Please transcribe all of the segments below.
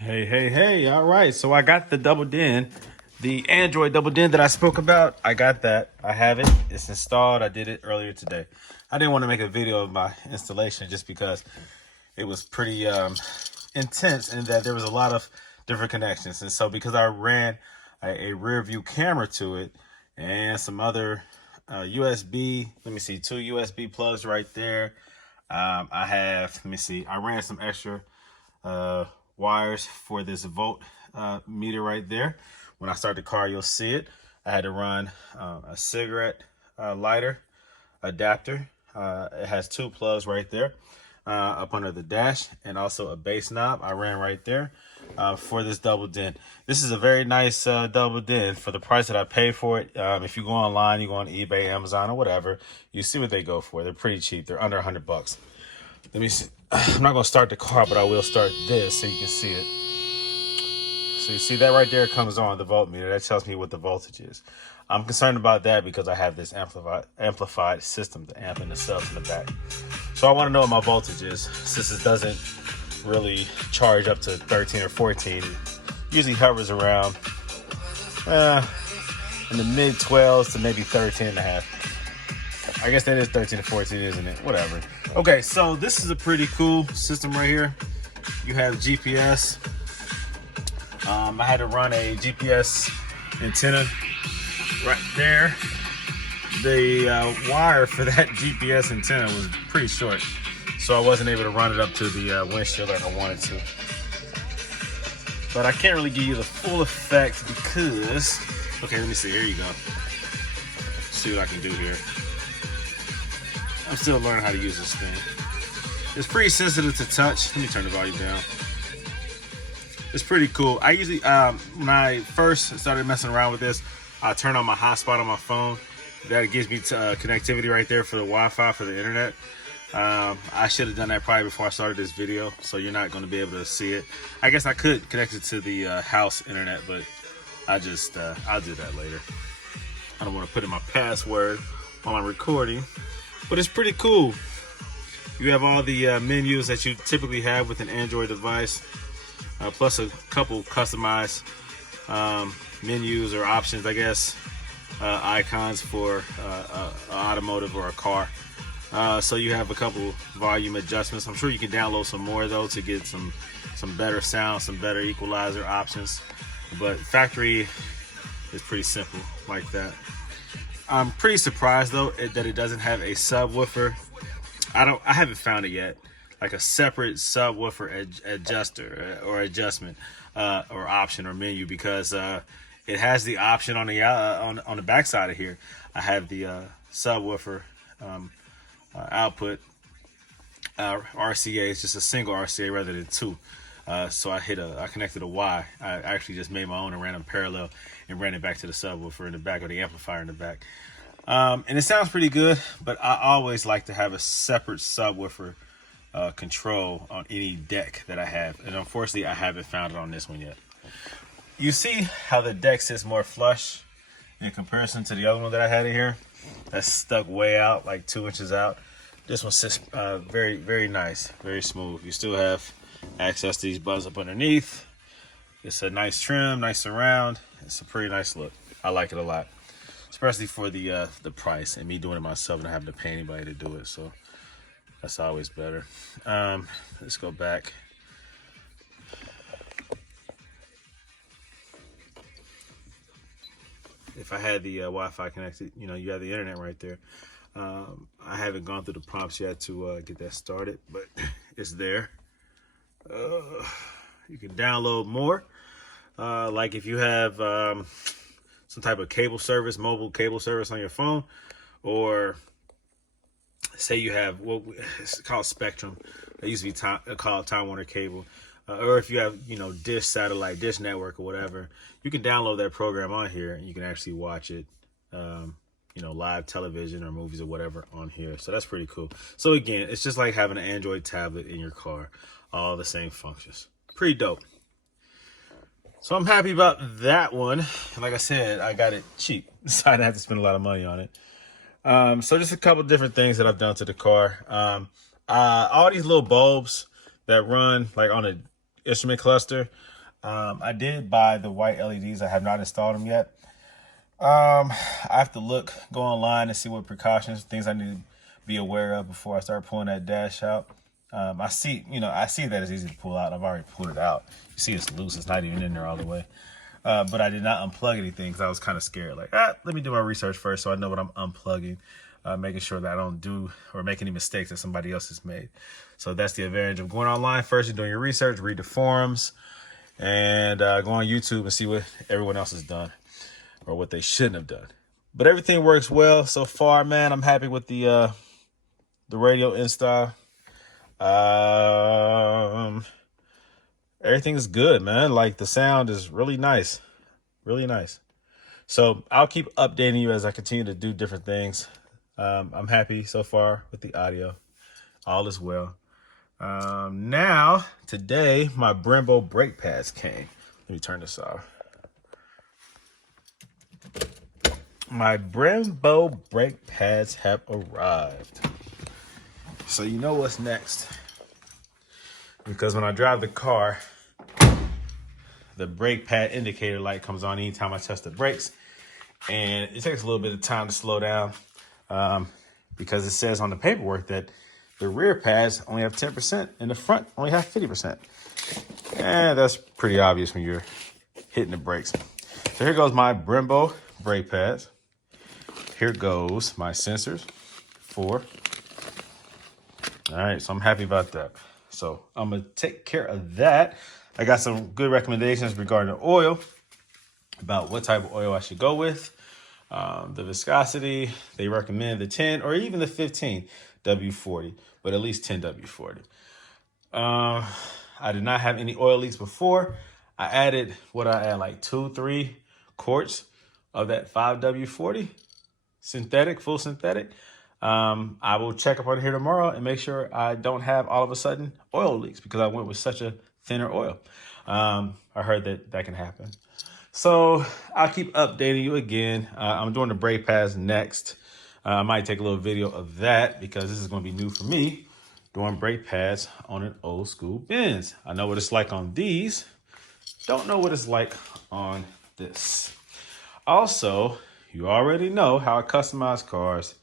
Hey. All right. So I got the double den, the Android double den that I spoke about. I got that. I have it. It's installed. I did it earlier today. I didn't want to make a video of my installation just because it was pretty intense in that there was a lot of different connections. And so because I ran a rear view camera to it and some other USB, let me see, two USB plugs right there. I have, let me see, I ran some extra wires for this volt meter right there. When I start the car, you'll see it. I had to run a cigarette lighter adapter. It has two plugs right there up under the dash, and also a bass knob I ran right there for this double den. This is a very nice double den for the price that I paid for it. If you go online, you go on eBay, Amazon, or whatever, you see what they go for. They're pretty cheap. They're under $100. Let me see. I'm not going to start the car, but I will start this so you can see it. So you see that right there comes on, the voltmeter. That tells me what the voltage is. I'm concerned about that because I have this amplified system, the amp and the subs in the back. So I want to know what my voltage is. Since it doesn't really charge up to 13 or 14, it usually hovers around in the mid 12s to maybe 13 and a half. I guess that is 13 to 14, isn't it? Whatever. Okay, so this is a pretty cool system right here. You have GPS. I had to run a GPS antenna right there. The wire for that GPS antenna was pretty short, so I wasn't able to run it up to the windshield like I wanted to. But I can't really give you the full effect because, okay, let me see. Here you go. See what I can do here. I'm still learning how to use this thing. It's pretty sensitive to touch. Let me turn the volume down. It's pretty cool. I usually, when I first started messing around with this, I turn on my hotspot on my phone. That gives me connectivity right there for the Wi-Fi, for the internet. I should have done that probably before I started this video, so you're not going to be able to see it. I guess I could connect it to the house internet, but I'll do that later. I don't want to put in my password while I'm recording. But it's pretty cool. You have all the menus that you typically have with an Android device, plus a couple customized menus or options, I guess, icons for automotive or a car. So you have a couple volume adjustments. I'm sure you can download some more though to get some better sound, some better equalizer options. But factory is pretty simple like that. I'm pretty surprised though that it doesn't have a subwoofer. I haven't found it yet, like a separate subwoofer adjuster or adjustment or option or menu, because it has the option on the back side of here. I have the subwoofer output RCA. It's just a single RCA rather than two. So I connected a Y. I actually just made my own and ran them parallel and ran it back to the subwoofer in the back, or the amplifier in the back. And it sounds pretty good, but I always like to have a separate subwoofer control on any deck that I have. And unfortunately, I haven't found it on this one yet. You see how the deck sits more flush in comparison to the other one that I had in here? That's stuck way out, like 2 inches out. This one sits very, very nice, very smooth. You still have access to these buttons up underneath. It's a nice trim, nice surround. It's a pretty nice look. I like it a lot, especially for the price and me doing it myself and not having to pay anybody to do it. So that's always better. Let's go back. If I had the Wi-Fi connected, you have the internet right there. I haven't gone through the prompts yet to get that started, but it's there. You can download more. Like if you have some type of cable service, mobile cable service on your phone, or say you have what it's called Spectrum. It used to be called Time Warner Cable. Or if you have, Dish Satellite, Dish Network, or whatever, you can download that program on here and you can actually watch it, live television or movies or whatever on here. So that's pretty cool. So again, it's just like having an Android tablet in your car, all the same functions. Pretty dope. So I'm happy about that one. And like I said, I got it cheap, so I didn't have to spend a lot of money on it. So just a couple different things that I've done to the car. All these little bulbs that run like on a instrument cluster. I did buy the white LEDs. I have not installed them yet. I have to go online and see what precautions, things I need to be aware of before I start pulling that dash out. I see that it's easy to pull out. I've already pulled it out. You see it's loose. It's not even in there all the way. But I did not unplug anything because I was kind of scared. Like, let me do my research first so I know what I'm unplugging, making sure that I don't do or make any mistakes that somebody else has made. So that's the advantage of going online first. You're doing your research, read the forums, and go on YouTube and see what everyone else has done or what they shouldn't have done. But everything works well so far, man. I'm happy with the radio install. Everything is good, man. Like, the sound is really nice. Really nice. So I'll keep updating you as I continue to do different things. I'm happy so far with the audio. All is well. Now, today, my Brembo brake pads came. Let me turn this off. My Brembo brake pads have arrived. So you know what's next. Because when I drive the car, the brake pad indicator light comes on anytime I touch the brakes. And it takes a little bit of time to slow down because it says on the paperwork that the rear pads only have 10% and the front only have 50%. And that's pretty obvious when you're hitting the brakes. So here goes my Brembo brake pads. Here goes my sensors, 4. All right, so I'm happy about that. So I'm gonna take care of that. I got some good recommendations regarding the oil, about what type of oil I should go with. The viscosity, they recommend the 10 or even the 15 W40, but at least 10 W40. I did not have any oil leaks before. I added like 2-3 quarts of that 5 W40 synthetic, full synthetic. I will check up on here tomorrow and make sure I don't have all of a sudden oil leaks because I went with such a thinner oil. I heard that can happen. So I'll keep updating you again. I'm doing the brake pads next. I might take a little video of that because this is going to be new for me, doing brake pads on an old school Benz. I know what it's like on these. Don't know what it's like on this. Also, you already know how I customize cars.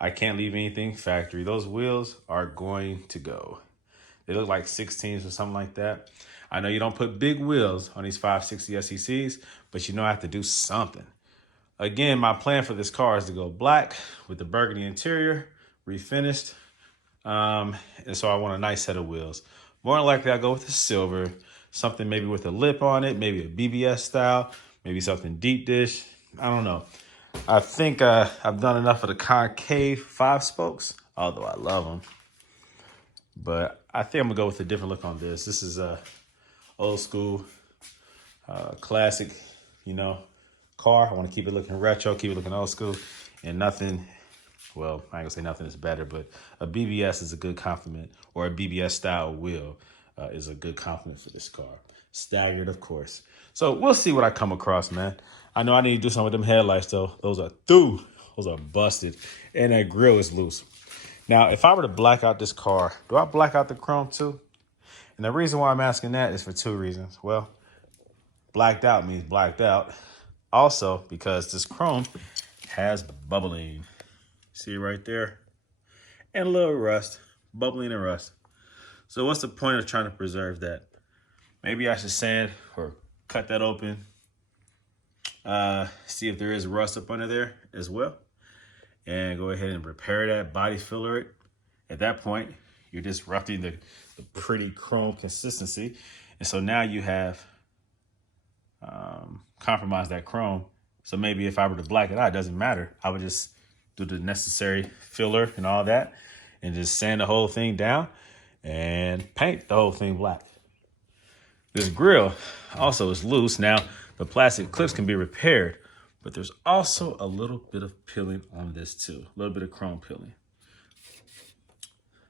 I can't leave anything factory. Those wheels are going to go. They look like 16s or something like that. I know you don't put big wheels on these 560 SECs, but you know I have to do something. Again, my plan for this car is to go black with the burgundy interior, refinished. And so I want a nice set of wheels. More than likely, I'll go with the silver, something maybe with a lip on it, maybe a BBS style, maybe something deep dish. I don't know. I think I've done enough of the concave 5 spokes, although I love them. But I think I'm gonna go with a different look on this. This is a old school, classic, car. I want to keep it looking retro, keep it looking old school, and nothing. Well, I ain't gonna say nothing is better, but a BBS is a good compliment, or a BBS style wheel is a good compliment for this car. Staggered, of course. So we'll see what I come across, man. I know I need to do some of them headlights though. Those are through. Those are busted, and that grill is loose. Now, if I were to black out this car, do I black out the chrome too? And the reason why I'm asking that is for 2 reasons. Well, blacked out means blacked out. Also, because this chrome has bubbling. See right there? And a little rust, bubbling and rust. So what's the point of trying to preserve that? Maybe I should sand or cut that open. See if there is rust up under there as well. And go ahead and repair that, body filler it. At that point, you're disrupting the pretty chrome consistency. And so now you have compromised that chrome. So maybe if I were to black it out, it doesn't matter. I would just do the necessary filler and all that and just sand the whole thing down and paint the whole thing black. This grill also is loose. Now, the plastic clips can be repaired, but there's also a little bit of peeling on this too, a little bit of chrome peeling.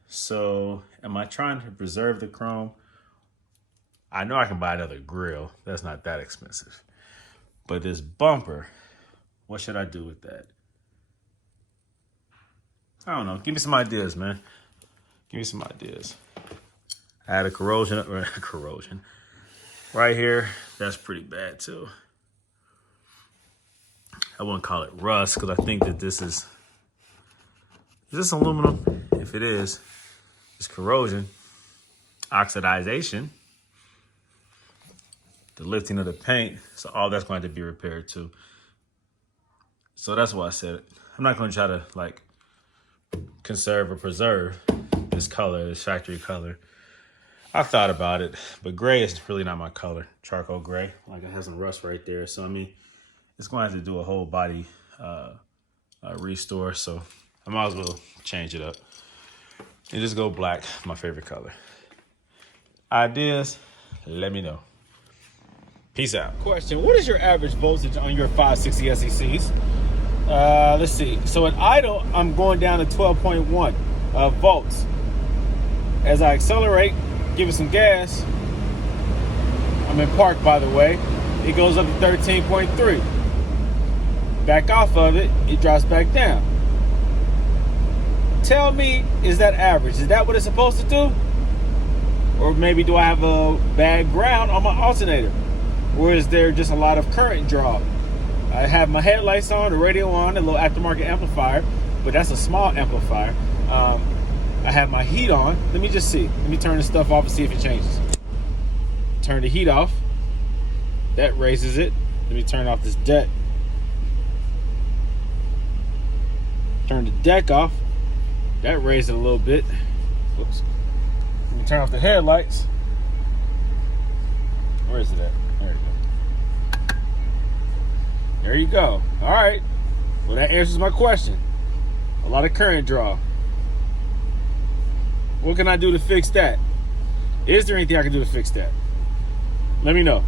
So am I trying to preserve the chrome? I know I can buy another grill. That's not that expensive. But this bumper, what should I do with that? I don't know. Give me some ideas, man. Give me some ideas. I had a corrosion right here. That's pretty bad too. I wouldn't call it rust because I think that this is this aluminum? If it is, it's corrosion, oxidization, the lifting of the paint. So all that's going to be repaired too. So that's why I said it. I'm not going to try to like conserve or preserve this color, this factory color. I've thought about it, but gray is really not my color. Charcoal gray, like it has some rust right there. So I mean, it's going to have to do a whole body restore. So I might as well change it up and just go black, my favorite color. Ideas, let me know. Peace out. Question, what is your average voltage on your 560 SECs? Let's see. So at idle, I'm going down to 12.1 volts. As I accelerate, give it some gas. I'm in park, by the way. It goes up to 13.3. Back off of it, it drops back down. Tell me, is that average? Is that what it's supposed to do? Or maybe do I have a bad ground on my alternator? Or is there just a lot of current draw? I have my headlights on, the radio on, a little aftermarket amplifier, but that's a small amplifier. I have my heat on. Let me just see. Let me turn this stuff off and see if it changes. Turn the heat off. That raises it. Let me turn off this deck. Turn the deck off. That raised it a little bit. Whoops. Let me turn off the headlights. Where is it at? There you go. There you go. All right. Well, that answers my question. A lot of current draw. What can I do to fix that? Is there anything I can do to fix that? Let me know.